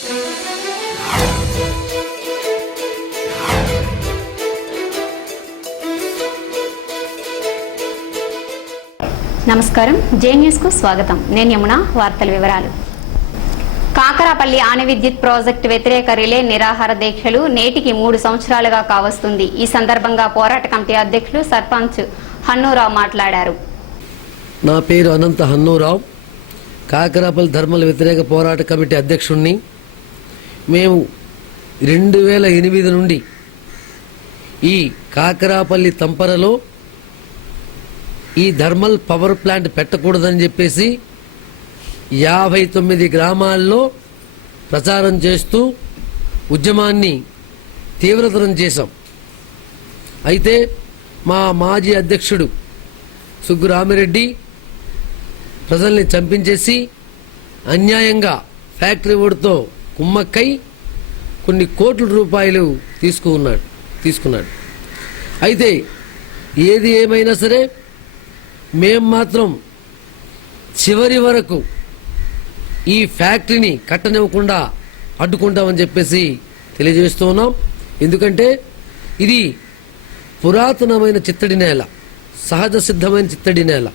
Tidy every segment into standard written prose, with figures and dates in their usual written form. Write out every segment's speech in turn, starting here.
నమస్కారం, జే న్యూస్ కు స్వాగతం. నేను యమున. వార్తల వివరాలు. కాకరాపల్లి అణు విద్యుత్ ప్రాజెక్టు వ్యతిరేక రిలే నిరాహార దీక్షలు నేటికి 3 సంవత్సరాలుగా కావస్తుంది. ఈ సందర్భంగా పోరాట కమిటీ అధ్యక్షులు సర్పంచ్ హన్నూరావు మాట్లాడారు. నా పేరు అనంత హన్నూరావు, కాకరాపల్లి ధర్మల వ్యతిరేక పోరాట కమిటీ అధ్యక్షుడిని. మేము 2008 నుండి ఈ కాకరాపల్లి తంపరలో ఈ థర్మల్ పవర్ ప్లాంట్ పెట్టకూడదని చెప్పేసి 59 గ్రామాల్లో ప్రచారం చేస్తూ ఉద్యమాన్ని తీవ్రతరం చేశాం. అయితే మా మాజీ అధ్యక్షుడు సుగ్గు రామిరెడ్డి ప్రజల్ని చంపించేసి అన్యాయంగా ఫ్యాక్టరీ ఓడితో కుమ్మక్కై కొన్ని కోట్ల రూపాయలు తీసుకున్నాడు. అయితే ఏది ఏమైనా సరే మేం మాత్రం చివరి వరకు ఈ ఫ్యాక్టరీని కట్టనివ్వకుండా అడ్డుకుంటామని చెప్పేసి తెలియజేస్తూ ఉన్నాం. ఎందుకంటే ఇది పురాతనమైన చిత్తడి నేల, సహజ సిద్ధమైన చిత్తడి నేల.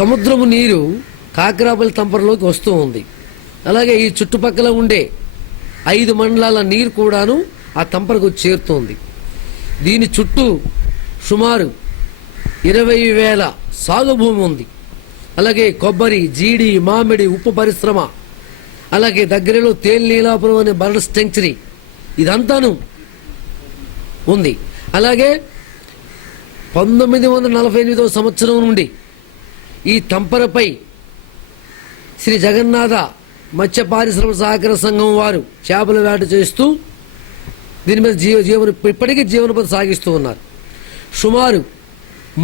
సముద్రపు నీరు కాకరాపల్లి తంపరలోకి వస్తూ ఉంది. అలాగే ఈ చుట్టుపక్కల ఉండే 5 మండలాల నీరు కూడాను ఆ తంపరకు చేరుతోంది. దీని చుట్టూ సుమారు 20,000 సాగు భూమి ఉంది. అలాగే కొబ్బరి, జీడి, మామిడి, ఉప్పు పరిశ్రమ, అలాగే దగ్గరలో తేలినీలాపురం అనే బర్డ్ సెంచరీ ఇదంతాను ఉంది. అలాగే 1948వ సంవత్సరం నుండి ఈ తంపరపై శ్రీ జగన్నాథ మత్స్య పారిశ్రమ సహకార సంఘం వారు చేపల వేట చేస్తూ దీని మీద ఇప్పటికీ జీవనోపాధి సాగిస్తూ ఉన్నారు. సుమారు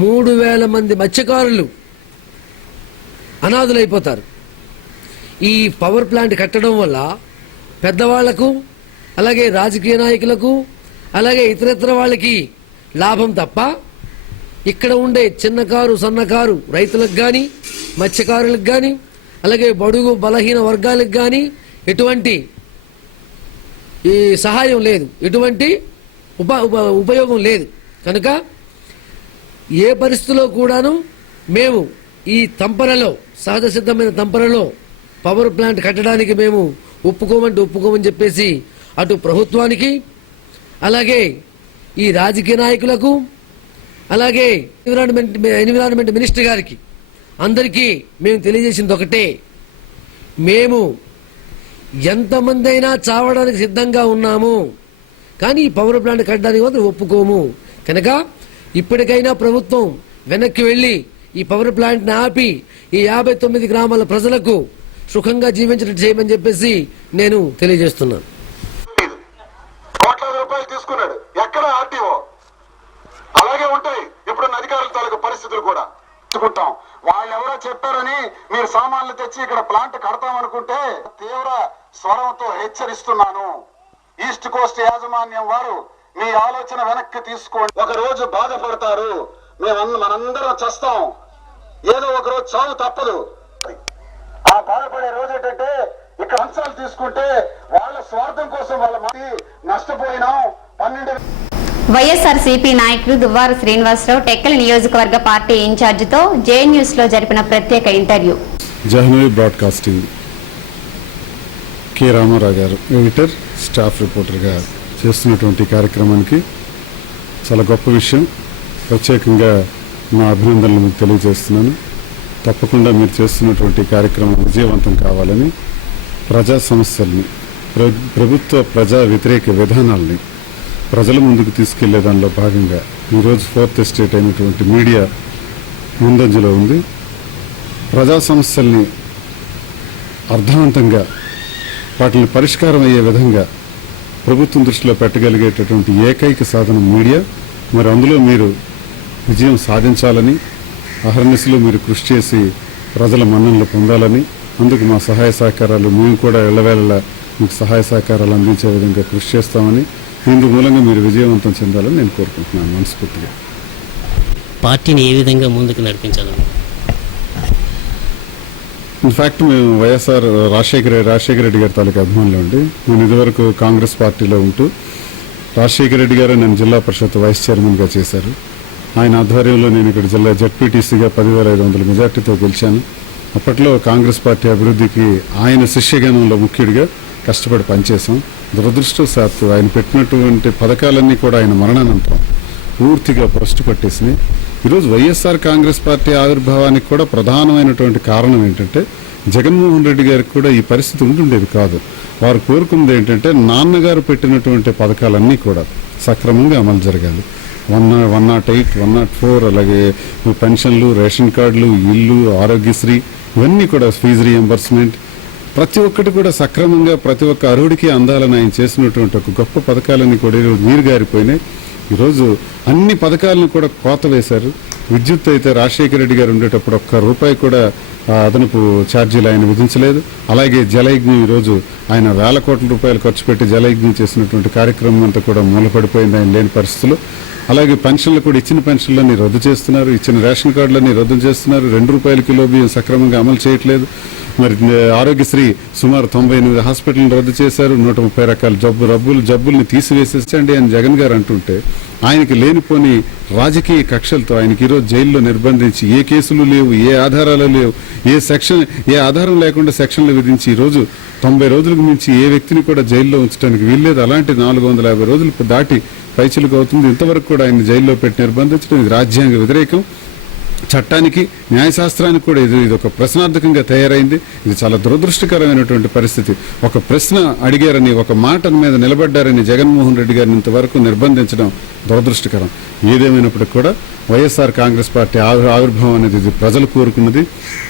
3,000 మంది మత్స్యకారులు అనాథులైపోతారు. ఈ పవర్ ప్లాంట్ కట్టడం వల్ల పెద్దవాళ్లకు, అలాగే రాజకీయ నాయకులకు, అలాగే ఇతరత్ర వాళ్ళకి లాభం తప్ప ఇక్కడ ఉండే చిన్నకారు సన్నకారు రైతులకు కానీ, మత్స్యకారులకు కానీ, అలాగే బడుగు బలహీన వర్గాలకు కానీ ఎటువంటి ఈ సహాయం లేదు, ఎటువంటి ఉపయోగం లేదు. కనుక ఏ పరిస్థితుల్లో కూడాను మేము ఈ తంపరలో, సహజ సిద్ధమైన తంపరలో పవర్ ప్లాంట్ కట్టడానికి మేము ఒప్పుకోమని చెప్పేసి అటు ప్రభుత్వానికి, అలాగే ఈ రాజకీయ నాయకులకు, అలాగే ఎన్విరాన్మెంట్ మినిస్టర్ గారికి అందరికీ మేము తెలియజేసింది ఒకటే: మేము ఎంతమంది అయినా చావడానికి సిద్ధంగా ఉన్నాము, కానీ ఈ పవర్ ప్లాంట్ కట్టడానికి మాత్రం ఒప్పుకోము. కనుక ఇప్పటికైనా ప్రభుత్వం వెనక్కి వెళ్ళి ఈ పవర్ ప్లాంట్ని ఆపి ఈ 59 గ్రామాల ప్రజలకు సుఖంగా జీవించినట్టు చేయమని చెప్పేసి నేను తెలియజేస్తున్నాను. కోట్ల రూపాయలు తీసుకున్నాడు. ఎక్కడ ఆర్టీఓ? అలాగే ఉంటాయి ఇప్పుడున్న అధికారుల తాలూకు పరిస్థితులు కూడా. వాళ్ళు ఎవరో చెప్పారని మీరు సామాన్లు తెచ్చి ఇక్కడ ప్లాంట్ కడతామనుకుంటే తీవ్ర స్వరంతో హెచ్చరిస్తున్నాను. ఈస్ట్ కోస్ట్ యాజమాన్యం వారు మీ ఆలోచన వెనక్కి తీసుకోండి. ఒక రోజు బాధపడతారు, మనందరం చస్తాం, ఏదో ఒక రోజు చావు తప్పదు. ఆ బాధపడే రోజు ఏంటంటే ఇక్కడ అంశాలు తీసుకుంటే వాళ్ళ స్వార్థం కోసం వాళ్ళ నష్టపోయినాం. 12 వైఎస్ఆర్సీపీ నాయకులు దువ్వారు శ్రీనివాసరావు టెక్కలి నియోజకవర్గ పార్టీ ఇన్ఛార్జితో జే న్యూస్ లో జరిపిన ప్రత్యేక ఇంటర్వ్యూ. జాహ్నవి బ్రాడ్కాస్టింగ్ కె రామారావు గారు ఎడిటర్, స్టాఫ్ రిపోర్టర్గా చేస్తున్నటువంటి కార్యక్రమానికి చాలా గొప్ప విషయం. ప్రత్యేకంగా నా అభినందనలు మీకు తెలియజేస్తున్నాను. తప్పకుండా మీరు చేస్తున్నటువంటి కార్యక్రమం విజయవంతం కావాలని, ప్రజా సమస్యల్ని, ప్రభుత్వ ప్రజా వ్యతిరేక విధానాల్ని ప్రజల ముందుకు తీసుకెళ్లే దానిలో భాగంగా ఈరోజు 4th ఎస్టేట్ అయినటువంటి మీడియా ముందంజలో ఉంది. ప్రజా సమస్యల్ని అర్థవంతంగా వాటిని పరిష్కారం అయ్యే విధంగా ప్రభుత్వం దృష్టిలో పెట్టగలిగేటటువంటి ఏకైక సాధనం మీడియా. మరి అందులో మీరు విజయం సాధించాలని, అహర్నిశలు మీరు కృషి చేసి ప్రజల మన్ననలు పొందాలని, అందుకు మా సహాయ సహకారాలు మేము కూడా ఎల్లవేళలా మీకు సహాయ సహకారాలు అందించే విధంగా కృషి చేస్తామని, ఇందు మూలంగా మీరు విజయవంతం చెందాలని నేను కోరుకుంటున్నాను మనస్ఫూర్తిగా. పార్టీని ఏ విధంగా ముందుకు నడిపించాలని ఇన్ఫాక్ట్ మేము వైఎస్ఆర్ రాజశేఖర రెడ్డి గారి తాలూకా అభిమానులు ఉండి, నేను ఇదివరకు కాంగ్రెస్ పార్టీలో ఉంటూ రాజశేఖర రెడ్డి గారు నన్ను జిల్లా పరిషత్ వైస్ చైర్మన్గా చేశారు. ఆయన ఆధ్వర్యంలో నేను ఇక్కడ జిల్లా జడ్పీటీసీగా 10,500 మెజార్టీతో గెలిచాను. అప్పట్లో కాంగ్రెస్ పార్టీ అభివృద్ధికి ఆయన శిష్యగణంలో ముఖ్యుడిగా కష్టపడి పనిచేశాం. దురదృష్టవశాత్తు ఆయన పెట్టినటువంటి పథకాలన్నీ కూడా ఆయన మరణానంతరం పూర్తిగా భ్రష్టు పట్టేసినాయి. ఈరోజు వైఎస్ఆర్ కాంగ్రెస్ పార్టీ ఆవిర్భావానికి కూడా ప్రధానమైనటువంటి కారణం ఏంటంటే జగన్మోహన్ రెడ్డి గారికి కూడా ఈ పరిస్థితి ఉంటుండేది కాదు. వారు కోరుకున్నది ఏంటంటే నాన్నగారు పెట్టినటువంటి పథకాలన్నీ కూడా సక్రమంగా అమలు జరగాలి. 108, 104, అలాగే పెన్షన్లు, రేషన్ కార్డులు, ఇల్లు, ఆరోగ్యశ్రీ, ఇవన్నీ కూడా ఫీజు రీఎంబర్స్మెంట్, ప్రతి ఒక్కటి కూడా సక్రమంగా ప్రతి ఒక్క అర్హుడికి అందాలని ఆయన చేసినటువంటి ఒక గొప్ప పథకాలన్నీ కూడా ఈరోజు నీరు గారిపోయినాయి. ఈరోజు అన్ని పథకాలను కూడా కోత వేశారు. విద్యుత్ అయితే రాజశేఖర రెడ్డి గారు ఉండేటప్పుడు ₹1 కూడా అదనపు ఛార్జీలు ఆయన విధించలేదు. అలాగే జలయజ్ఞం ఈరోజు ఆయన ₹1,000 కోట్ల ఖర్చు పెట్టి జలయజ్ఞం చేసినటువంటి కార్యక్రమం అంతా కూడా మూలపడిపోయింది ఆయన లేని పరిస్థితులు. అలాగే పెన్షన్లు కూడా ఇచ్చిన పెన్షన్లన్నీ రద్దు చేస్తున్నారు, ఇచ్చిన రేషన్ కార్డులన్నీ రద్దు చేస్తున్నారు, ₹2 కిలో బియ్యం సక్రమంగా అమలు చేయట్లేదు. మరి ఆరోగ్యశ్రీ సుమారు 98 హాస్పిటల్ని రద్దు చేశారు, 130 రకాల జబ్బుల్ని తీసివేసేసండి అని జగన్ గారు అంటుంటే ఆయనకి లేనిపోని రాజకీయ కక్షలతో ఆయనకి ఈరోజు జైల్లో నిర్బంధించి ఏ కేసులు లేవు, ఏ ఆధారాలు లేవు, ఏ ఆధారం లేకుండా సెక్షన్లు విధించి ఈరోజు 90 రోజులకు మించి ఏ వ్యక్తిని కూడా జైల్లో ఉంచడానికి వీల్లేదు. అలాంటి 450 రోజులు దాటి పైచిలకు అవుతుంది. ఇంతవరకు కూడా ఆయన జైల్లో పెట్టి నిర్బంధించడం ఇది రాజ్యాంగ వ్యతిరేకం. చట్టానికి న్యాయశాస్త్రానికి కూడా ఇది ఒక ప్రశ్నార్థకంగా తయారైంది. ఇది చాలా దురదృష్టకరమైనటువంటి పరిస్థితి. ఒక ప్రశ్న అడిగారని, ఒక మాట మీద నిలబడ్డారని జగన్మోహన్ రెడ్డి గారిని ఇంతవరకు నిర్బంధించడం దురదృష్టకరం. ఏదేమైనప్పటికీ కూడా వైఎస్ఆర్ కాంగ్రెస్ పార్టీ ఆవిర్భావం అనేది ఇది ప్రజలు కోరుకున్నది.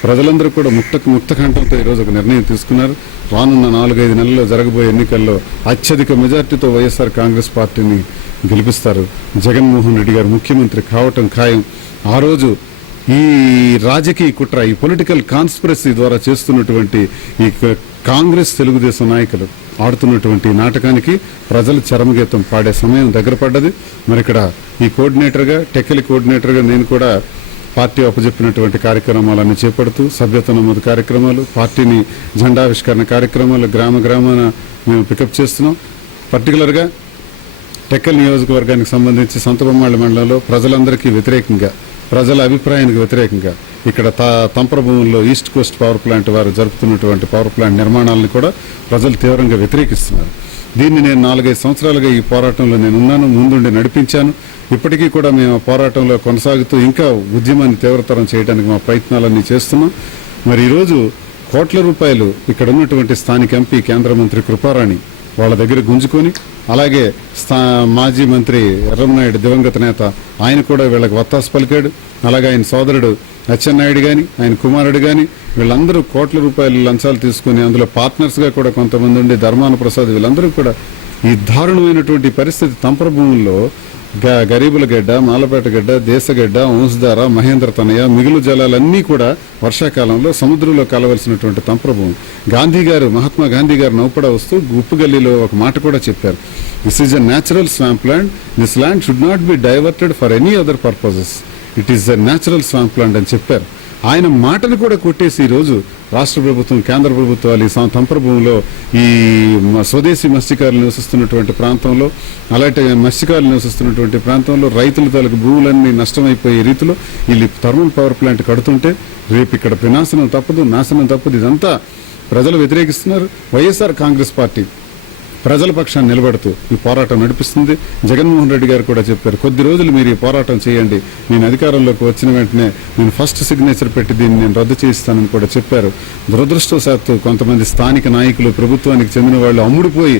ప్రజలందరూ కూడా ముక్త కంఠంతో ఈరోజు ఒక నిర్ణయం తీసుకున్నారు. రానున్న 4-5 నెలల్లో జరగబోయే ఎన్నికల్లో అత్యధిక మెజార్టీతో వైఎస్ఆర్ కాంగ్రెస్ పార్టీని గెలిపిస్తారు. జగన్మోహన్ రెడ్డి గారు ముఖ్యమంత్రి కావటం ఖాయం. ఆ రోజు ఈ రాజకీయ కుట్ర, ఈ పొలిటికల్ కాన్స్పిరసీ ద్వారా చేస్తున్నటువంటి ఈ కాంగ్రెస్ తెలుగుదేశం నాయకులు ఆడుతున్నటువంటి నాటకానికి ప్రజలు చరమగీతం పాడే సమయం దగ్గర పడ్డది. మరి ఇక్కడ ఈ కోఆర్డినేటర్గా, టెక్కలి కోఆర్డినేటర్గా నేను కూడా పార్టీ అప్పచెప్పినటువంటి కార్యక్రమాలన్నీ చేపడుతూ సభ్యత్వ నమోదు కార్యక్రమాలు, పార్టీని జెండావిష్కరణ కార్యక్రమాలు గ్రామాన మేము పికప్ చేస్తున్నాం. పర్టికులర్గా టెక్కల్ నియోజకవర్గానికి సంబంధించి సంతబొమ్మాళ్ళ మండలంలో ప్రజలందరికీ వ్యతిరేకంగా, ప్రజల అభిప్రాయానికి వ్యతిరేకంగా ఇక్కడ తంపర భూముల్లో ఈస్ట్ కోస్ట్ పవర్ ప్లాంట్ వారు జరుపుతున్నటువంటి పవర్ ప్లాంట్ నిర్మాణాలను కూడా ప్రజలు తీవ్రంగా వ్యతిరేకిస్తున్నారు. దీన్ని నేను 4-5 సంవత్సరాలుగా ఈ పోరాటంలో నేనున్నాను, ముందుండి నడిపించాను. ఇప్పటికీ కూడా మేము ఆ పోరాటంలో కొనసాగుతూ ఇంకా ఉద్యమాన్ని తీవ్రతరం చేయడానికి మా ప్రయత్నాలన్నీ చేస్తున్నాం. మరి ఈరోజు ₹1,00,00,000 ఇక్కడ ఉన్నటువంటి స్థానిక ఎంపీ, కేంద్ర మంత్రి కృపారాణి వాళ్ళ దగ్గర గుంజుకొని, అలాగే మాజీ మంత్రి ఎర్రంనాయుడు దివంగత నేత ఆయన కూడా వీళ్ళకి వత్తాసు పలికాడు. అలాగే ఆయన సోదరుడు అచ్చెన్నాయుడు కానీ, ఆయన కుమారుడు కానీ వీళ్ళందరూ ₹1,00,00,000 లంచాలు తీసుకుని అందులో పార్ట్నర్స్గా కూడా కొంతమంది ఉండి ధర్మాన ప్రసాద్ వీళ్ళందరూ కూడా ఈ దారుణమైనటువంటి పరిస్థితి తంపర భూముల్లో గరీబుల గడ్డ, మాలపేట గడ్డ, దేశగడ్డ, వంశధార, మహేంద్ర తనయ, మిగులు జలాలన్నీ కూడా వర్షాకాలంలో సముద్రంలో కలవలసినటువంటి తంపర భూమి. మహాత్మా గాంధీ గారు నౌపడ వస్తూ ఉప్పుగల్లీలో ఒక మాట కూడా చెప్పారు, this is a natural swamp land, this land should not be diverted for any other purposes, it is a natural swamp land అని చెప్పారు. ఆయన మాటను కూడా కొట్టేసి ఈరోజు రాష్ట్ర ప్రభుత్వం, కేంద్ర ప్రభుత్వాలు ఈ తంపర భూమిలో ఈ స్వదేశీ మత్స్యకారులు నివసిస్తున్నటువంటి ప్రాంతంలో, అలాంటి మత్స్యకారులు నివసిస్తున్నటువంటి ప్రాంతంలో రైతుల తాలూకు భూములన్నీ నష్టమైపోయే రీతిలో వీళ్ళు థర్మల్ పవర్ ప్లాంట్ కడుతుంటే రేపు ఇక్కడ నాశనం తప్పదు. ఇదంతా ప్రజలు వ్యతిరేకిస్తున్నారు. వైఎస్ఆర్ కాంగ్రెస్ పార్టీ ప్రజల పక్షాన్ని నిలబడుతూ ఈ పోరాటం నడిపిస్తుంది. జగన్మోహన్ రెడ్డి గారు కూడా చెప్పారు, కొద్ది రోజులు మీరు ఈ పోరాటం చేయండి, నేను అధికారంలోకి వచ్చిన వెంటనే నేను ఫస్ట్ సిగ్నేచర్ పెట్టి దీన్ని నేను రద్దు చేయిస్తానని కూడా చెప్పారు. దురదృష్టవశాత్తు కొంతమంది స్థానిక నాయకులు, ప్రభుత్వానికి చెందిన వాళ్ళు అమ్ముడుపోయి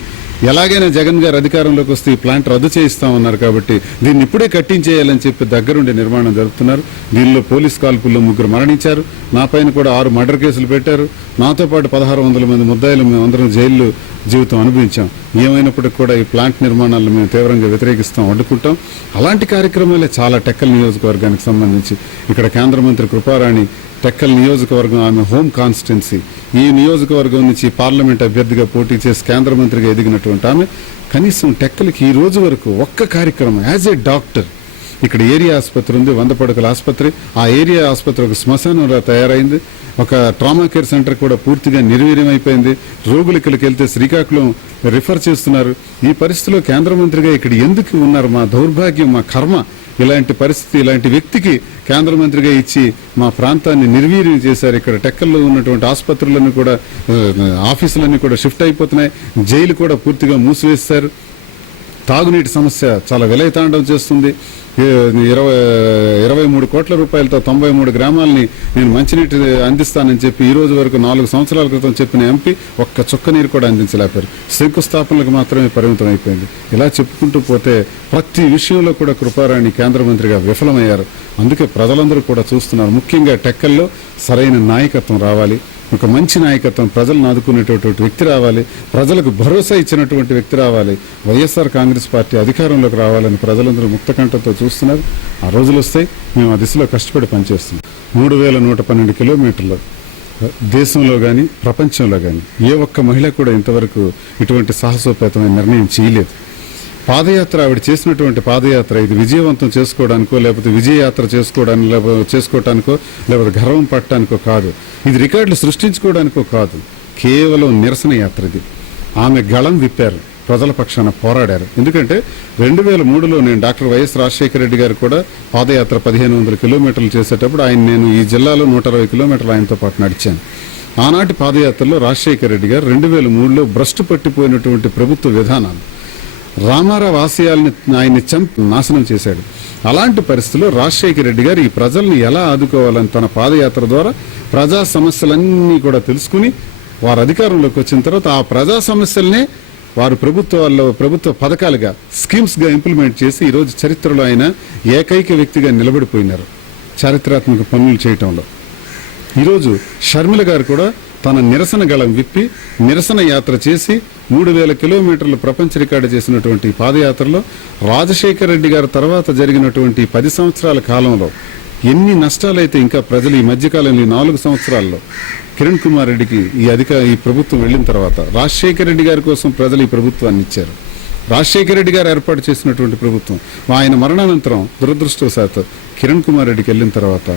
ఎలాగైనా జగన్ గారు అధికారంలోకి వస్తే ఈ ప్లాంట్ రద్దు చేయిస్తామన్నారు కాబట్టి దీన్ని ఇప్పుడే కట్టించేయాలని చెప్పి దగ్గరుండి నిర్మాణం జరుపుతున్నారు. దీనిలో పోలీస్ కాల్పుల్లో 3 మరణించారు. నా పైన కూడా 6 మర్డర్ కేసులు పెట్టారు. నాతో పాటు 1600 మంది ముద్దాయిలు మేమందరం జైల్లో జీవితం అనుభవించాం. ఏమైనప్పటికీ కూడా ఈ ప్లాంట్ నిర్మాణాలను మేము తీవ్రంగా వ్యతిరేకిస్తాం, అడ్డుకుంటాం. అలాంటి కార్యక్రమాలే చాలా టెక్కల్ నియోజకవర్గానికి సంబంధించి. ఇక్కడ కేంద్ర మంత్రి కృపారాణి టెక్కల్ నియోజకవర్గం ఆమె హోమ్ కాన్స్టిట్యున్సీ. ఈ నియోజకవర్గం నుంచి పార్లమెంట్ అభ్యర్థిగా పోటీ చేసి కేంద్ర మంత్రిగా ఎదిగినటువంటి ఆమె కనీసం టెక్కల్కి ఈ రోజు వరకు ఒక్క కార్యక్రమం యాజ్ ఏ డాక్టర్ ఇక్కడ ఏరియా ఆసుపత్రి ఉంది, 100 పడకల ఆసుపత్రి. ఆ ఏరియా ఆసుపత్రి ఒక శ్మశానంగా తయారైంది. ఒక ట్రామా కేర్ సెంటర్ కూడా పూర్తిగా నిర్వీర్యమైపోయింది. రోగులు ఇక్కడికి వెళ్తే శ్రీకాకుళం రిఫర్ చేస్తున్నారు. ఈ పరిస్థితిలో కేంద్ర మంత్రిగా ఇక్కడ ఎందుకు ఉన్నారు? మా దౌర్భాగ్యం, మా కర్మ. ఇలాంటి పరిస్థితి, ఇలాంటి వ్యక్తికి కేంద్ర మంత్రిగా ఇచ్చి మా ప్రాంతాన్ని నిర్వీర్యం చేశారు. ఇక్కడ టెక్కల్లో ఉన్నటువంటి ఆసుపత్రులన్నీ కూడా, ఆఫీసులన్నీ కూడా షిఫ్ట్ అయిపోతున్నాయి. జైలు కూడా పూర్తిగా మూసివేస్తారు. తాగునీటి సమస్య చాలా విలయతాండం చేస్తుంది. 23 కోట్ల రూపాయలతో 93 గ్రామాలని నేను మంచినీటి అందిస్తానని చెప్పి ఈ రోజు వరకు 4 సంవత్సరాల క్రితం చెప్పిన ఎంపీ ఒక్క చుక్క నీరు కూడా అందించలేపారు. శంకుస్థాపనలకు మాత్రమే పరిమితం అయిపోయింది. ఇలా చెప్పుకుంటూ పోతే ప్రతి విషయంలో కూడా కృపారాణి కేంద్ర మంత్రిగా విఫలమయ్యారు. అందుకే ప్రజలందరూ కూడా చూస్తున్నారు. ముఖ్యంగా టెక్కల్లో సరైన నాయకత్వం రావాలి. ఒక మంచి నాయకత్వం, ప్రజలను ఆదుకునేటటువంటి వ్యక్తి రావాలి. ప్రజలకు భరోసా ఇచ్చినటువంటి వ్యక్తి రావాలి. వైఎస్ఆర్ కాంగ్రెస్ పార్టీ అధికారంలోకి రావాలని ప్రజలందరూ ముక్తకంఠంతో చూస్తున్నారు. ఆ రోజులు వస్తాయి. మేము ఆ దిశలో కష్టపడి పనిచేస్తున్నాం. 3112 కిలోమీటర్లు దేశంలో కానీ ప్రపంచంలో కానీ ఏ ఒక్క మహిళ కూడా ఇంతవరకు ఇటువంటి సాహసోపేతమైన నిర్ణయం చేయలేదు. పాదయాత్ర, ఆవిడ చేసినటువంటి పాదయాత్ర ఇది విజయవంతం చేసుకోవడానికో లేకపోతే విజయయాత్ర చేసుకోవటానికో లేకపోతే గర్వం పట్టడానికో కాదు. ఇది రికార్డులు సృష్టించుకోవడానికో కాదు. కేవలం నిరసన యాత్ర ఇది. ఆమె గళం విప్పారు, ప్రజల పక్షాన పోరాడారు. ఎందుకంటే 2003లో నేను డాక్టర్ వైఎస్ రాజశేఖర రెడ్డి గారు కూడా పాదయాత్ర 1500 కిలోమీటర్లు చేసేటప్పుడు నేను ఈ జిల్లాలో 120 కిలోమీటర్లు ఆయనతో పాటు నడిచాను. ఆనాటి పాదయాత్రలో రాజశేఖర రెడ్డి గారు 2003లో భ్రష్టు పట్టిపోయినటువంటి ప్రభుత్వ విధానాలు, రామారావు ఆశయాల్ని ఆయన్ని చంపి నాశనం చేశాడు. అలాంటి పరిస్థితుల్లో రాజశేఖర రెడ్డి గారు ఈ ప్రజల్ని ఎలా ఆదుకోవాలని తన పాదయాత్ర ద్వారా ప్రజా సమస్యలన్నీ కూడా తెలుసుకుని వారు అధికారంలోకి వచ్చిన తర్వాత ఆ ప్రజా సమస్యలనే వారు ప్రభుత్వ పథకాలుగా, స్కీమ్స్గా ఇంప్లిమెంట్ చేసి ఈరోజు చరిత్రలో ఆయన ఏకైక వ్యక్తిగా నిలబడిపోయినారు చారిత్రాత్మక పనులు చేయటంలో. ఈరోజు షర్మిల గారు కూడా తన నిరసన గళం విప్పి నిరసన యాత్ర చేసి 3000 కిలోమీటర్లు ప్రపంచ రికార్డు చేసినటువంటి పాదయాత్రలో రాజశేఖర రెడ్డి గారి తర్వాత జరిగినటువంటి 10 సంవత్సరాల కాలంలో ఎన్ని నష్టాలైతే ఇంకా ప్రజలు ఈ మధ్యకాలంలో 4 సంవత్సరాల్లో కిరణ్ కుమార్ రెడ్డికి ఈ ప్రభుత్వం వెళ్ళిన తర్వాత రాజశేఖర రెడ్డి గారి కోసం ప్రజలు ఈ ప్రభుత్వాన్ని ఇచ్చారు. రాజశేఖర రెడ్డి గారు ఏర్పాటు చేసినటువంటి ప్రభుత్వం ఆయన మరణానంతరం దురదృష్టవశాత్తు కిరణ్ కుమార్ రెడ్డికి వెళ్ళిన తర్వాత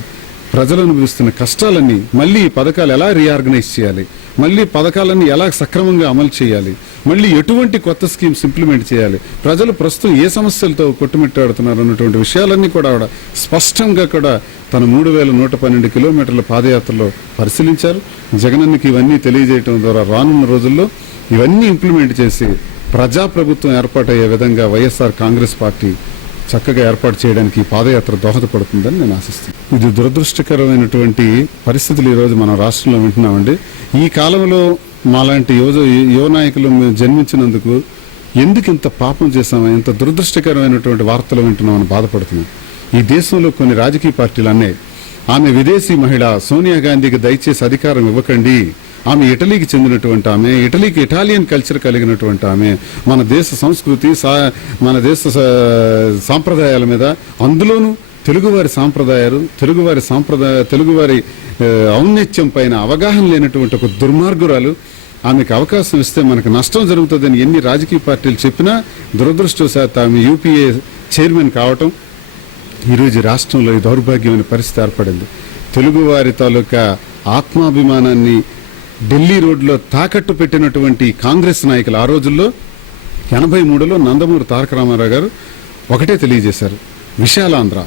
ప్రజలు అనుభవిస్తున్న కష్టాలన్నీ, మళ్ళీ ఈ పథకాలు ఎలా రీఆర్గనైజ్ చేయాలి, మళ్ళీ పథకాలన్నీ ఎలా సక్రమంగా అమలు చేయాలి, మళ్ళీ ఎటువంటి కొత్త స్కీమ్స్ ఇంప్లిమెంట్ చేయాలి, ప్రజలు ప్రస్తుతం ఏ సమస్యలతో కొట్టుమిట్టాడుతున్నారు అన్నటువంటి విషయాలన్నీ కూడా ఆవిడ స్పష్టంగా కూడా తన 3112 కిలోమీటర్ల పాదయాత్రలో పరిశీలించారు. జగనన్నకి ఇవన్నీ తెలియజేయడం ద్వారా రానున్న రోజుల్లో ఇవన్నీ ఇంప్లిమెంట్ చేసి ప్రజాప్రభుత్వం ఏర్పాటయ్యే విధంగా వైఎస్ఆర్ కాంగ్రెస్ పార్టీ చక్కగా ఏర్పాటు చేయడానికి ఈ పాదయాత్ర దోహదపడుతుందని నేను ఆశిస్తున్నాను. ఇది దురదృష్టకరమైనటువంటి పరిస్థితులు ఈరోజు మన రాష్ట్రంలో వింటున్నామండి. ఈ కాలంలో మాలాంటి యువ నాయకులు మేము జన్మించినందుకు ఎందుకు ఇంత పాపం చేశామో, ఇంత దురదృష్టకరమైనటువంటి వార్తలు వింటున్నామని బాధపడుతున్నాం. ఈ దేశంలో కొన్ని రాజకీయ పార్టీలు అన్నాయి, ఆమె విదేశీ మహిళ, సోనియా గాంధీకి దయచేసి అధికారం ఇవ్వకండి, ఆమె ఇటలీకి చెందినటువంటి ఆమె, ఇటాలియన్ కల్చర్ కలిగినటువంటి ఆమె, మన దేశ సంస్కృతి మన దేశ సాంప్రదాయాల మీద, అందులోనూ తెలుగువారి సాంప్రదాయాలు, తెలుగువారి ఔన్నత్యం పైన అవగాహన లేనటువంటి ఒక దుర్మార్గురాలు, ఆమెకు అవకాశం ఇస్తే మనకు నష్టం జరుగుతుందని ఎన్ని రాజకీయ పార్టీలు చెప్పినా దురదృష్టవశాత్తు ఆమె యూపీఏ చైర్మన్ కావటం ఈరోజు రాష్ట్రంలో ఈ దౌర్భాగ్యమైన పరిస్థితి ఏర్పడింది. తెలుగువారి తాలూకా ఆత్మాభిమానాన్ని ఢిల్లీ రోడ్లో తాకట్టు పెట్టినటువంటి కాంగ్రెస్ నాయకులు ఆ రోజుల్లో 83లో నందమూరి తారక రామారావు గారు ఒకటే తెలియజేశారు, విశాలాంధ్ర,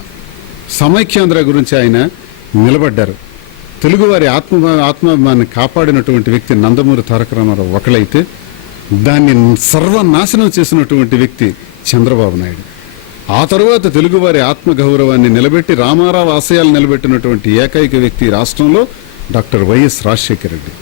సమైక్యాంధ్ర గురించి ఆయన నిలబడ్డారు. తెలుగువారి ఆత్మాభిమానాన్ని కాపాడినటువంటి వ్యక్తి నందమూరి తారక రామారావు ఒకలైతే, దాన్ని సర్వనాశనం చేసినటువంటి వ్యక్తి చంద్రబాబు నాయుడు. ఆ తరువాత తెలుగువారి ఆత్మగౌరవాన్ని నిలబెట్టి రామారావు ఆశయాలు నిలబెట్టినటువంటి ఏకైక వ్యక్తి రాష్ట్రంలో డాక్టర్ వైఎస్ రాజశేఖర రెడ్డి.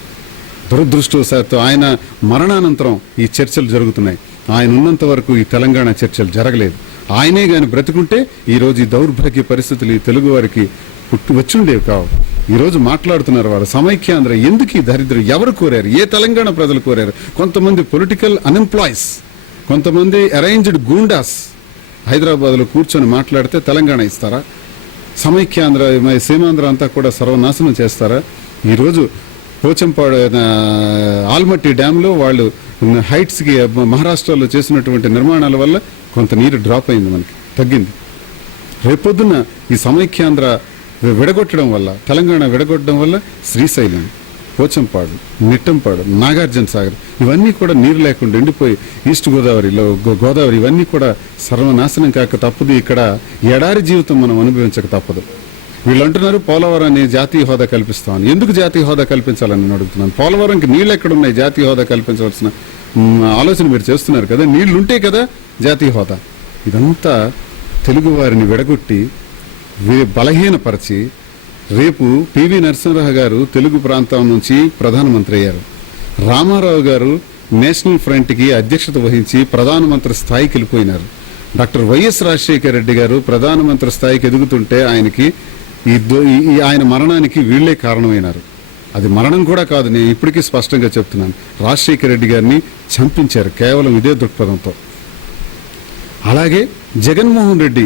దురదృష్టవశాత్తు ఆయన మరణానంతరం ఈ చర్చలు జరుగుతున్నాయి. ఆయన ఉన్నంత వరకు ఈ తెలంగాణ చర్చలు జరగలేదు. ఆయనే గాని బ్రతుకుంటే ఈరోజు ఈ దౌర్భాగ్య పరిస్థితులు ఈ తెలుగు వారికి వచ్చుండేవి కావు. ఈరోజు మాట్లాడుతున్నారు వారు సమైక్యాంధ్ర. ఎందుకు ఈ దరిద్రం ఎవరు కోరారు? ఏ తెలంగాణ ప్రజలు కోరారు? కొంతమంది పొలిటికల్ అన్ఎంప్లాయీస్, కొంతమంది అరేంజ్డ్ గూండాస్ హైదరాబాద్లో కూర్చొని మాట్లాడితే తెలంగాణ ఇస్తారా? సమైక్యాంధ్ర, సీమాంధ్ర అంతా కూడా సర్వనాశనం చేస్తారా? ఈరోజు పోచంపాడు ఆల్మట్టి డ్యాంలో వాళ్ళు హైట్స్కి మహారాష్ట్రలో చేసినటువంటి నిర్మాణాల వల్ల కొంత నీరు డ్రాప్ అయింది, మనకి తగ్గింది. రేపొద్దున ఈ సమైక్యాంధ్ర విడగొట్టడం వల్ల, తెలంగాణ విడగొట్టడం వల్ల శ్రీశైలం, పోచంపాడు, నిట్టంపాడు, నాగార్జున సాగర్ ఇవన్నీ కూడా నీరు లేకుండా ఎండిపోయి ఈస్ట్ గోదావరిలో గోదావరి ఇవన్నీ కూడా సర్వనాశనం కాక తప్పదు. ఇక్కడ ఎడారి జీవితం మనం అనుభవించక తప్పదు. వీళ్ళు అంటున్నారు పోలవరాన్ని జాతీయ హోదా కల్పిస్తామని. ఎందుకు జాతీయ హోదా కల్పించాలని నేను అడుగుతున్నాను. పోలవరంకి నీళ్ళు ఎక్కడున్నాయి? జాతీయ హోదా కల్పించవలసిన ఆలోచన మీరు చేస్తున్నారు కదా. నీళ్లు ఉంటే కదా జాతీయ హోదా. ఇదంతా తెలుగు వారిని విడగొట్టి బలహీనపరిచి రేపు పివి నరసింహరావు గారు తెలుగు ప్రాంతం నుంచి ప్రధానమంత్రి అయ్యారు. రామారావు గారు నేషనల్ ఫ్రంట్కి అధ్యక్షత వహించి ప్రధానమంత్రి స్థాయికి వెళ్ళిపోయినారు. డాక్టర్ వైఎస్ రాజశేఖర రెడ్డి గారు ప్రధానమంత్రి స్థాయికి ఎదుగుతుంటే ఆయన మరణానికి వీళ్లే కారణమైనారు. అది మరణం కూడా కాదు, నేను ఇప్పటికీ స్పష్టంగా చెప్తున్నాను. రాజశేఖర రెడ్డి గారిని చంపించారు కేవలం ఇదే దృక్పథంతో. అలాగే జగన్మోహన్ రెడ్డి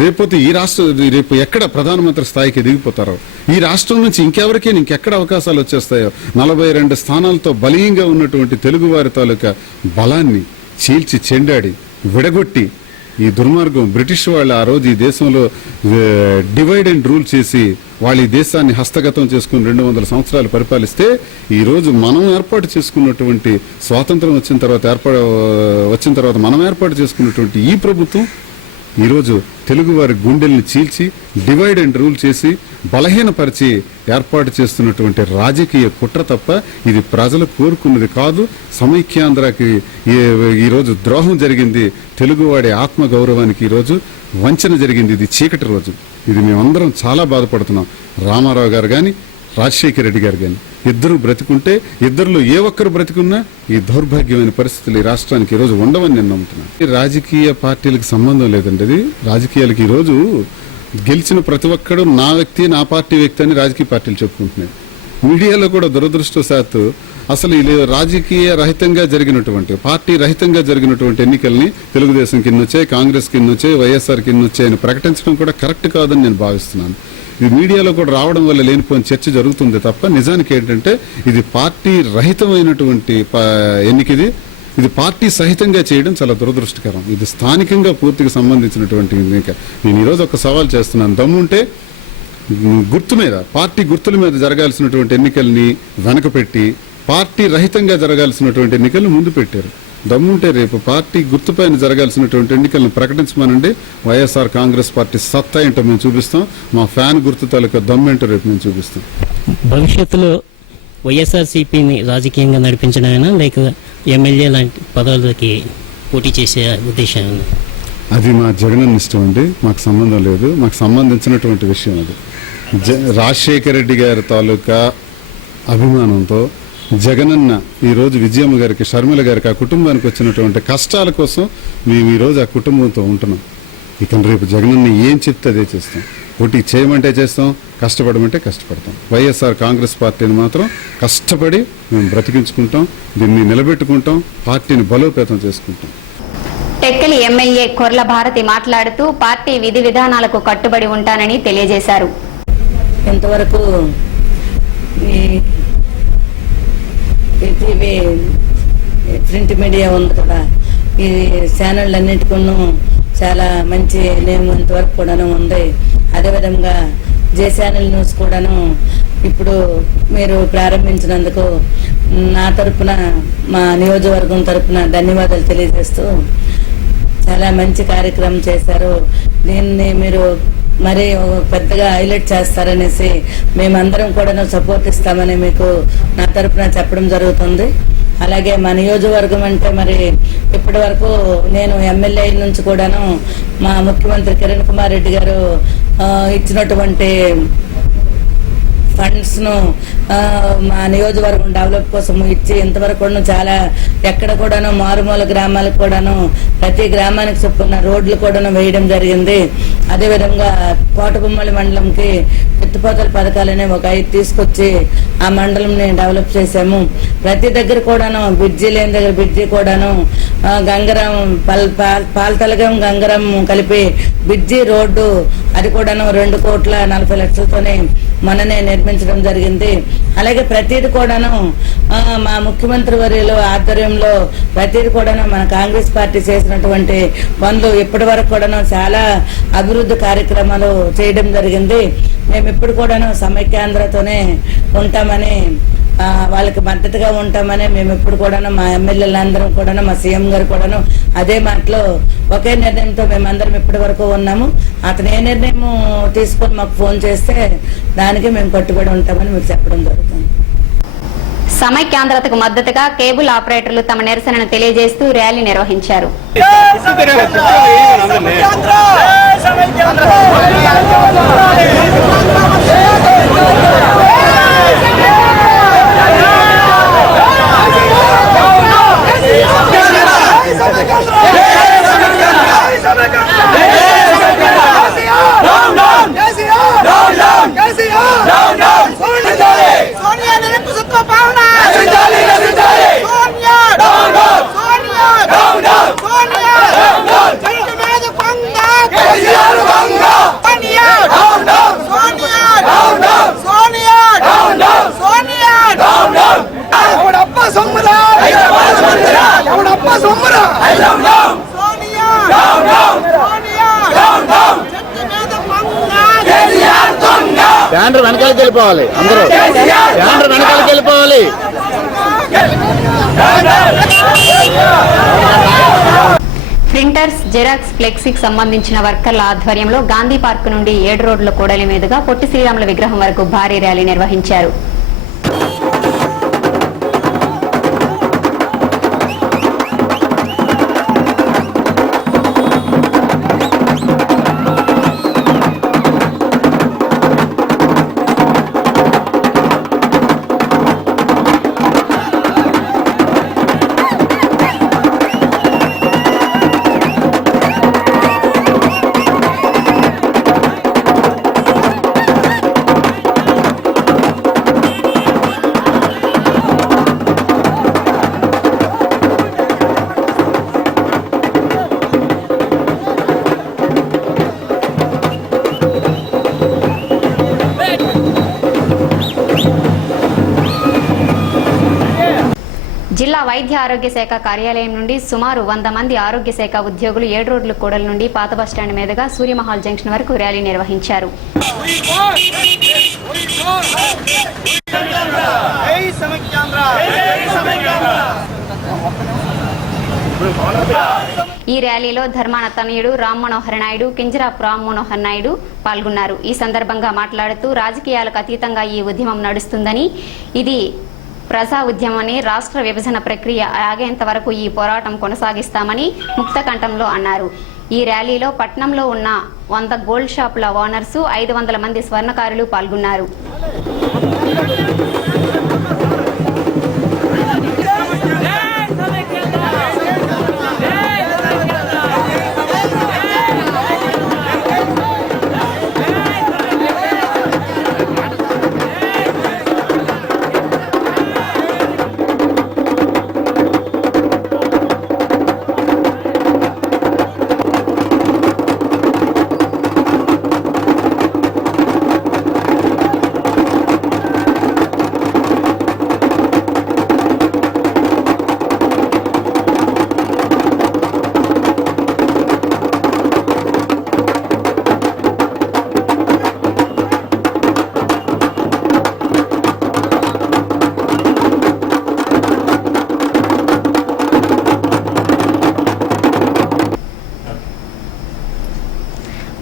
రేపు ఎక్కడ ప్రధానమంత్రి స్థాయికి ఎదిగిపోతారో, ఈ రాష్ట్రం నుంచి ఇంకెక్కడ అవకాశాలు వచ్చేస్తాయో, 42 స్థానాలతో బలీయంగా ఉన్నటువంటి తెలుగువారి తాలూకా బలాన్ని చీల్చి చెండాడి విడగొట్టి ఈ దుర్మార్గం బ్రిటిష్ వాళ్ళు ఆ రోజు ఈ దేశంలో డివైడ్ అండ్ రూల్ చేసి వాళ్ళు ఈ దేశాన్ని హస్తగతం చేసుకుని 200 సంవత్సరాలు పరిపాలిస్తే ఈ రోజు మనం ఏర్పాటు చేసుకున్నటువంటి స్వాతంత్రం వచ్చిన తర్వాత మనం ఏర్పాటు చేసుకున్నటువంటి ఈ ప్రభుత్వం ఈరోజు తెలుగువారి గుండెల్ని చీల్చి డివైడ్ అండ్ రూల్ చేసి బలహీనపరిచి ఏర్పాటు చేస్తున్నటువంటి రాజకీయ కుట్ర తప్ప ఇది ప్రజలు కోరుకున్నది కాదు. సమైక్యాంధ్రకి ఈరోజు ద్రోహం జరిగింది. తెలుగువాడి ఆత్మగౌరవానికి ఈరోజు వంచన జరిగింది. ఇది చీకటి రోజు. ఇది మేమందరం చాలా బాధపడుతున్నాం. రామారావు గారు కానీ రాజశేఖర రెడ్డి గారు కానీ ఇద్దరు బ్రతికుంటే, ఇద్దరులో ఏ ఒక్కరు బ్రతికున్నా ఈ దౌర్భాగ్యమైన పరిస్థితులు ఈ రాష్ట్రానికి ఈరోజు ఉండవని నేను నమ్ముతున్నాను. రాజకీయ పార్టీలకు సంబంధం లేదండి. అది రాజకీయాలకు ఈరోజు గెలిచిన ప్రతి ఒక్కడు నా వ్యక్తి, నా పార్టీ వ్యక్తి అని రాజకీయ పార్టీలు చెప్పుకుంటున్నాయి. మీడియాలో కూడా దురదృష్టవశాత్తు అసలు రాజకీయ రహితంగా జరిగినటువంటి, పార్టీ రహితంగా జరిగినటువంటి ఎన్నికల్ని తెలుగుదేశం కింద వచ్చాయి, కాంగ్రెస్ కింద వచ్చాయి, వైఎస్ఆర్ కింద వచ్చాయని ప్రకటించడం కూడా కరెక్ట్ కాదని నేను భావిస్తున్నాను. ఇది మీడియాలో కూడా రావడం వల్ల లేనిపోయిన చర్చ జరుగుతుంది తప్ప నిజానికి ఏంటంటే ఇది పార్టీ రహితమైనటువంటి ఎన్నికది. ఇది పార్టీ సహితంగా చేయడం చాలా దురదృష్టకరం. ఇది స్థానికంగా పూర్తిగా సంబంధించినటువంటి ఎన్నిక. నేను ఈరోజు ఒక సవాల్ చేస్తున్నాను. దమ్ముంటే గుర్తు మీద, పార్టీ గుర్తుల మీద జరగాల్సినటువంటి ఎన్నికల్ని వెనకపెట్టి పార్టీ రహితంగా జరగాల్సినటువంటి ఎన్నికలను ముందు పెట్టారు. దమ్ముంటే రేపు పార్టీ గుర్తుపైన జరగాల్సినటువంటి ఎన్నికలను ప్రకటించమనండి. వైఎస్ఆర్ కాంగ్రెస్ పార్టీ సత్తా ఏంటో మేము చూపిస్తాం. మా ఫ్యాన్ గుర్తు తాలూకా దమ్మేంటో రేపు మేము చూపిస్తాం. భవిష్యత్తులో వైఎస్ఆర్సీపీని రాజకీయంగా నడిపించడమైనా లేక ఎమ్మెల్యే లాంటి పదవులకి పోటీ చేసే ఉద్దేశం ఉంది? అది మా జగనన్న ఇష్టం అండి. మాకు సంబంధం లేదు. మాకు సంబంధించినటువంటి విషయం అది. రాజశేఖర రెడ్డి గారి తాలూకా అభిమానంతో జగనన్న ఈరోజు విజయమ్మ గారికి, షర్మిల గారికి, ఆ కుటుంబానికి వచ్చినటువంటి కష్టాల కోసం మేము ఈరోజు ఆ కుటుంబంతో ఉంటున్నాం. ఇక రేపు జగనన్న ఏం చెప్తే అదే చేస్తాం. పోటీ చేయమంటే చేస్తాం, కష్టపడమంటే కష్టపడతాం. వైఎస్ఆర్ కాంగ్రెస్ పార్టీని మాత్రం కష్టపడి మేము బ్రతికించుకుంటాం, దీన్ని నిలబెట్టుకుంటాం, పార్టీని బలోపేతం చేసుకుంటాం. టెక్కలి ఎమ్మెల్యే కొర్ల భారతి మాట్లాడుతూ పార్టీ విధి విధానాలకు కట్టుబడి ఉంటానని తెలియజేశారు. ఇంతవరకు టీవీ ప్రింట్ మీడియా ఉంది కదా, ఈ ఛానళ్ళు అన్నిటికూను చాలా మంచి నేమ్ ఇంతవరకు కూడాను ఉంది. అదేవిధంగా జే ఛానల్ న్యూస్ కూడాను ఇప్పుడు మీరు ప్రారంభించినందుకు నా తరపున, మా నియోజకవర్గం తరపున ధన్యవాదాలు తెలియజేస్తూ చాలా మంచి కార్యక్రమం చేశారు. దీన్ని మీరు మరి పెద్దగా హైలైట్ చేస్తారనేసి మేమందరం కూడా సపోర్ట్ ఇస్తామని మీకు నా తరపున చెప్పడం జరుగుతుంది. అలాగే మా నియోజకవర్గం అంటే మరి ఇప్పటి వరకు నేను ఎమ్మెల్యే నుంచి కూడాను మా ముఖ్యమంత్రి కిరణ్ కుమార్ రెడ్డి గారు ఇచ్చినటువంటి ఫండ్స్ను మా నియోజకవర్గం డెవలప్ కోసం ఇచ్చి ఇంతవరకు చాలా ఎక్కడ కూడాను మారుమూల గ్రామాలకు కూడాను ప్రతి గ్రామానికి చొప్పున రోడ్లు కూడాను వేయడం జరిగింది. అదేవిధంగా కోటబొమ్మలి మండలంకి ఎత్తిపోతల పథకాలనే ఒక 5 తీసుకొచ్చి ఆ మండలంని డెవలప్ చేశాము. ప్రతి దగ్గర కూడాను బ్రిడ్జి లేని దగ్గర బ్రిడ్జి కూడాను గంగరం పాల్తలగం గంగరం కలిపి బ్రిడ్జి రోడ్డు అది కూడాను 2,40,00,000తోనే మొన్ననే నిర్మించడం జరిగింది. అలాగే ప్రతిది కూడాను మా ముఖ్యమంత్రి వర్యులు ఆధ్వర్యంలో ప్రతిది కూడాను మన కాంగ్రెస్ పార్టీ చేసినటువంటి పనులు ఇప్పటి వరకు కూడాను చాలా అభివృద్ధి కార్యక్రమాలు చేయడం జరిగింది. మేము ఇప్పుడు కూడాను సమైక్యాంధ్రతోనే ఉంటామని, వాళ్ళకి మద్దతుగా ఉంటామని మేము ఇప్పుడు కూడాను మా ఎమ్మెల్యేలందరం కూడాను మా సీఎం గారు కూడాను అదే మాటలో ఒకే నిర్ణయంతో మేమందరం ఇప్పటి వరకు ఉన్నాము. అతను ఏ నిర్ణయం తీసుకొని మాకు ఫోన్ చేస్తే దానికి మేము కట్టుబడి ఉంటామని మీకు చెప్పడం జరుగుతుంది. సమైక్యాంధ్రతకు మద్దతుగా కేబుల్ ఆపరేటర్లు తమ నిరసనను తెలియజేస్తూ ర్యాలీ నిర్వహించారు. యాండ్ర వెనకాలకి వెళ్ళిపోవాలి, అందరూ యాండ్ర వెనకాలకి వెళ్ళిపోవాలి. ప్రింటర్స్, జెరాక్స్, ఫ్లెక్సీకి సంబంధించిన వర్కర్ల ఆధ్వర్యంలో గాంధీ పార్క్ నుండి 7 రోడ్ల కూడలి మీదుగా పొట్టి శ్రీరాముల విగ్రహం వరకు భారీ ర్యాలీ నిర్వహించారు. జిల్లా వైద్య ఆరోగ్య శాఖ కార్యాలయం నుండి సుమారు 100 మంది ఆరోగ్య శాఖ ఉద్యోగులు 7 రోడ్ల కూడలి నుండి పాత బస్టాండ్ మీదుగా సూర్యమహల్ జంక్షన్ వరకు ర్యాలీ నిర్వహించారు. ఈ ర్యాలీలో ధర్మాన తనయుడు రామ్ మనోహర్ నాయుడు, కింజరాపు రామ్ మనోహర్ నాయుడు పాల్గొన్నారు. ఈ సందర్భంగా మాట్లాడుతూ రాజకీయాలకు అతీతంగా ఈ ఉద్యమం నడుస్తుందని, ఇది ప్రజా ఉద్యమని, రాష్ట్ర విభజన ప్రక్రియ ఆగేంత వరకు ఈ పోరాటం కొనసాగిస్తామని ముక్తకంఠంలో అన్నారు. ఈ ర్యాలీలో పట్నంలో ఉన్న 100 గోల్డ్ షాపుల ఓనర్సు, 500 మంది స్వర్ణకారులు పాల్గొన్నారు.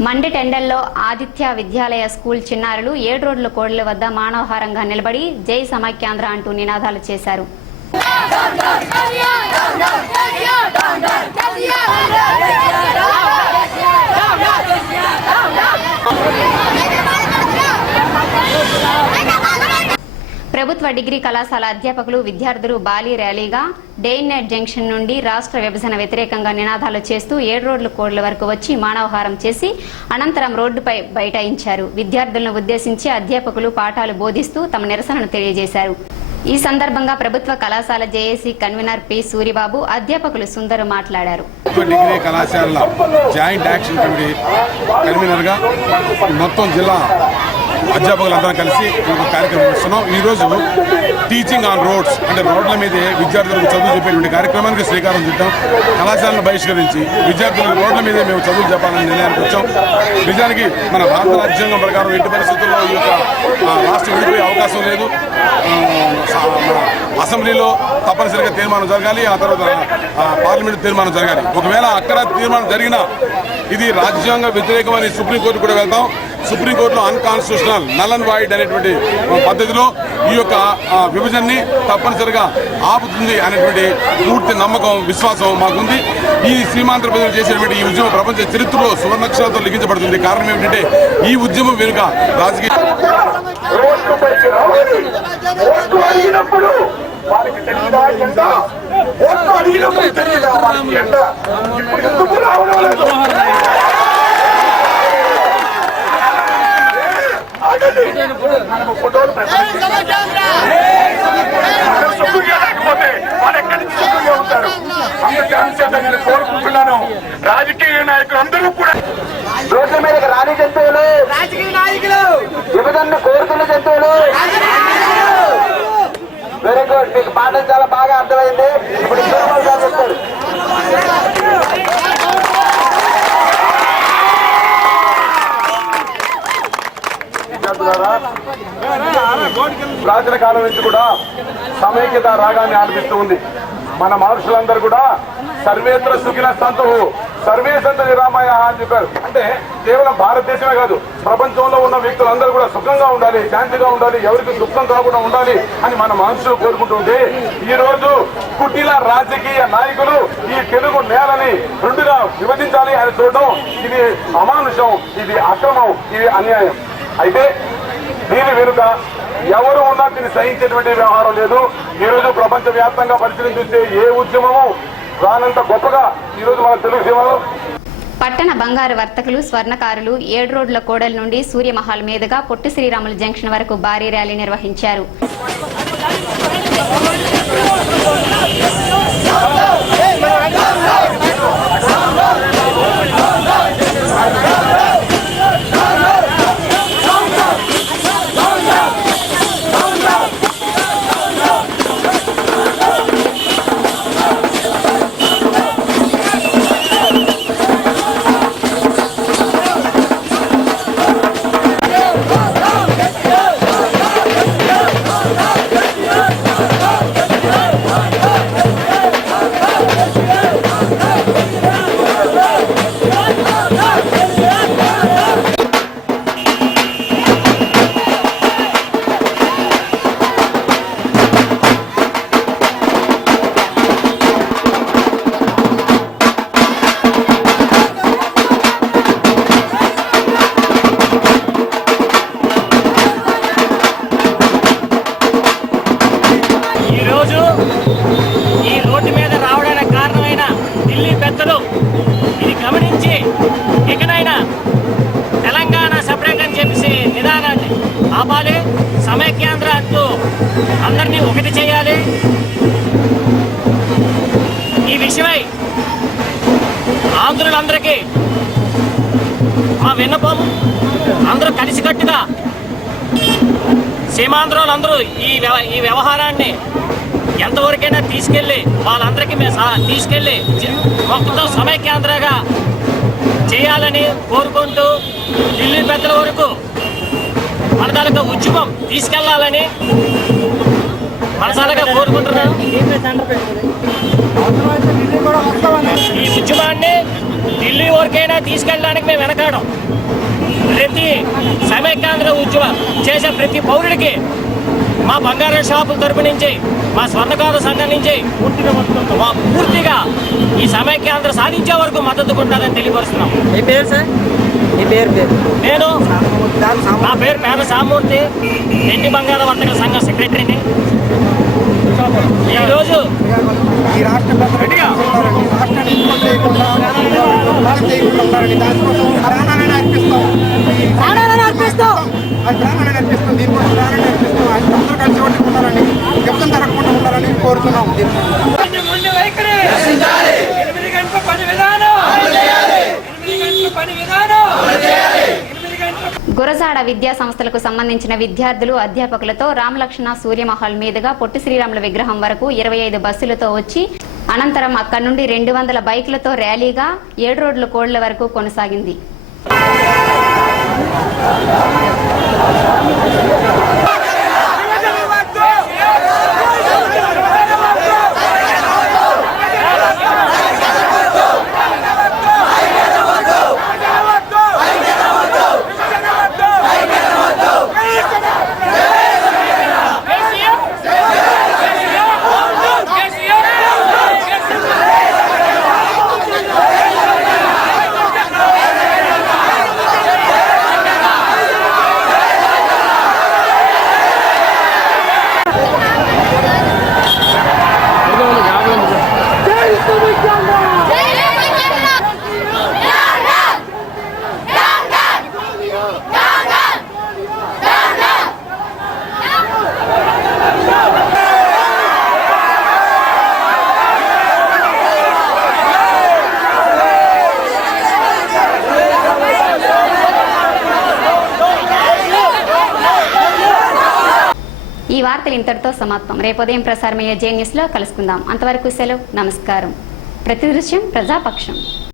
మండి టెండల్లో ఆదిత్య విద్యాలయ స్కూల్ చిన్నారులు 7 రోడ్ల కోడల వద్ద మానవహారంగా నిలబడి జై సమైక్యాంధ్ర అంటూ నినాదాలు చేశారు. ప్రభుత్వ డిగ్రీ కళాశాల అధ్యాపకులు, విద్యార్థులు భారీ ర్యాలీగా డే నైట్ జంక్షన్ నుండి రాష్ట్ర విభజన వ్యతిరేకంగా నినాదాలు చేస్తూ 7 రోడ్ల కోడల వరకు వచ్చి మానవహారం చేసి అనంతరం రోడ్డుపై బైఠాయించారు. విద్యార్థులను ఉద్దేశించి అధ్యాపకులు పాఠాలు బోధిస్తూ తమ నిరసనను తెలియజేశారు. ఈ సందర్భంగా ప్రభుత్వ కళాశాల జేఏసీ కన్వీనర్ పి సూరిబాబు, అధ్యాపకులు సుందరు మాట్లాడారు. డిగ్రీ కళాశాల జాయింట్ యాక్షన్ కమిటీ కన్వీనర్గా మొత్తం జిల్లా అధ్యాపకులందరం కలిసి ఒక కార్యక్రమం ఇస్తున్నాం. ఈరోజు టీచింగ్ ఆన్ రోడ్స్ అంటే రోడ్ల మీదే విద్యార్థులకు చదువు చెప్పేటువంటి కార్యక్రమానికి శ్రీకారం చుట్టాం. కళాశాలను బహిష్కరించి విద్యార్థులకు రోడ్ల మీదే మేము చదువులు చెప్పాలని నిర్ణయానికి వచ్చాం. నిజానికి మన భారత రాజ్యాంగం ప్రకారం ఎట్టి పరిస్థితుల్లో ఈ యొక్క రాష్ట్రం విడిపోయే అవకాశం లేదు. అసెంబ్లీలో తప్పనిసరిగా తీర్మానం జరగాలి, ఆ తర్వాత పార్లమెంట్ తీర్మానం జరగాలి. ఒకవేళ అక్కడ తీర్మానం జరిగినా ఇది రాజ్యాంగ వ్యతిరేకమని సుప్రీంకోర్టు కూడా వెళ్తాం. సుప్రీంకోర్టులో అన్కాన్స్టిట్యూషనల్ నల్ అండ్ వాయిడ్ అనేటువంటి పద్ధతిలో ఈ యొక్క విభజనని తప్పనిసరిగా ఆపుతుంది అనేటువంటి పూర్తి నమ్మకం, విశ్వాసం మాకుంది. ఈ సీమాంధ్ర ప్రజలు చేసేటువంటి ఈ ఉద్యమం ప్రపంచ చరిత్రలో సువర్ణాక్షరాలతో లిఖించబడుతుంది. కారణం ఏమిటంటే ఈ ఉద్యమం వెనుక రాజకీయ కోరుకుంటున్నాను. రాజకీయ నాయకులు అందరూ కూడా రోడ్ల మీద రాని జంతువులు, రాజకీయ నాయకులు, విభజనను కోరుతున్న జంతువులు. వెరీ గుడ్, మీకు పాఠం చాలా బాగా అర్థమైంది. ఇప్పుడు చెప్తారు. ప్రాచీన కాలం నుంచి కూడా సమైక్యత రాగాన్ని ఆలపిస్తూ ఉంది. మన మనుషులందరూ కూడా సర్వేత్ర సుఖిన సంతు సర్వే సంత నిరామయ అని చెప్పారు. అంటే కేవలం భారతదేశమే కాదు, ప్రపంచంలో ఉన్న వ్యక్తులందరూ కూడా సుఖంగా ఉండాలి, శాంతిగా ఉండాలి, ఎవరికి దుఃఖం కాకుండా ఉండాలి అని మన మనుషులు కోరుకుంటుంటే ఈ రోజు కుటిల రాజకీయ నాయకులు ఈ తెలుగు నేలని రెండుగా విభజించాలి అని చూడడం ఇది అమానుషం, ఇది అక్రమం, ఇది అన్యాయం. అయితే దీని వెనుక ఎవరు ఉన్నా దీన్ని సహించేటువంటి వ్యవహారం లేదు. ఈ రోజు ప్రపంచ వ్యాప్తంగా పరిశీలించే ఏ ఉద్యమము రానంత గొప్పగా ఈ రోజు మన తెలుగు సీమలో పట్టణ బంగారు వర్తకులు, స్వర్ణకారులు 7 రోడ్ల కోడల నుండి సూర్యమహల్ మీదుగా పొట్టి శ్రీరాములు జంక్షన్ వరకు భారీ ర్యాలీ నిర్వహించారు. అందరినీ ఒకటి చేయాలి. ఈ విషయమై ఆంధ్రులందరికీ మా విన్నపం, అందరూ కలిసికట్టుగా సీమాంధ్రులందరూ ఈ వ్యవహారాన్ని ఎంతవరకైనా తీసుకెళ్లి వాళ్ళందరికీ మేము తీసుకెళ్లి మొత్తం సమైక్యాంధ్రగా చేయాలని కోరుకుంటూ ఢిల్లీ పెద్దల వరకు మన తాలూకా ఉద్యమం తీసుకెళ్లాలని మనసాలుగా కోరుకుంటున్నాను. ఈ ఉద్యమాన్ని ఢిల్లీ వరకైనా తీసుకెళ్ళడానికి మేము వెనకాడం. ప్రతి సమైక్యాంధ్ర ఉద్యమం చేసే ప్రతి పౌరుడికి మా బంగారు షాపుల తరపు నుంచి, మా స్వర్ణకారు సంఘం నుంచి పూర్తిగా ఈ సమైక్యాంధ్ర సాధించే వరకు మద్దతు ఉంటుందని తెలియపరుస్తున్నాం. మీ పేరు సార్? మీ పేరు? నేను, నా పేరు పేద సామూర్తి, ఎండి బంగారు వర్తక సంఘం సెక్రటరీని. ఈరోజు ఈ రాష్ట్ర కోరుతున్నాం. గురజాల గురజాడ విద్యా సంస్థలకు సంబంధించిన విద్యార్థులు అధ్యాపకులతో రామలక్ష్మణ సూర్యమహల్ మీదుగా పొట్టి శ్రీరాముల విగ్రహం వరకు 25 బస్సులతో వచ్చి అనంతరం అక్కడి నుండి 200 బైకులతో ర్యాలీగా 7 రోడ్ల కోడ్ల వరకు కొనసాగింది. ఈ వార్తలు ఇంతటితో సమాప్తం. రేపు ఉదయం ప్రసారమయ్యే జే న్యూస్ లో కలుసుకుందాం. అంతవరకు సెలవు. నమస్కారం. ప్రతి దృశ్యం ప్రజాపక్షం.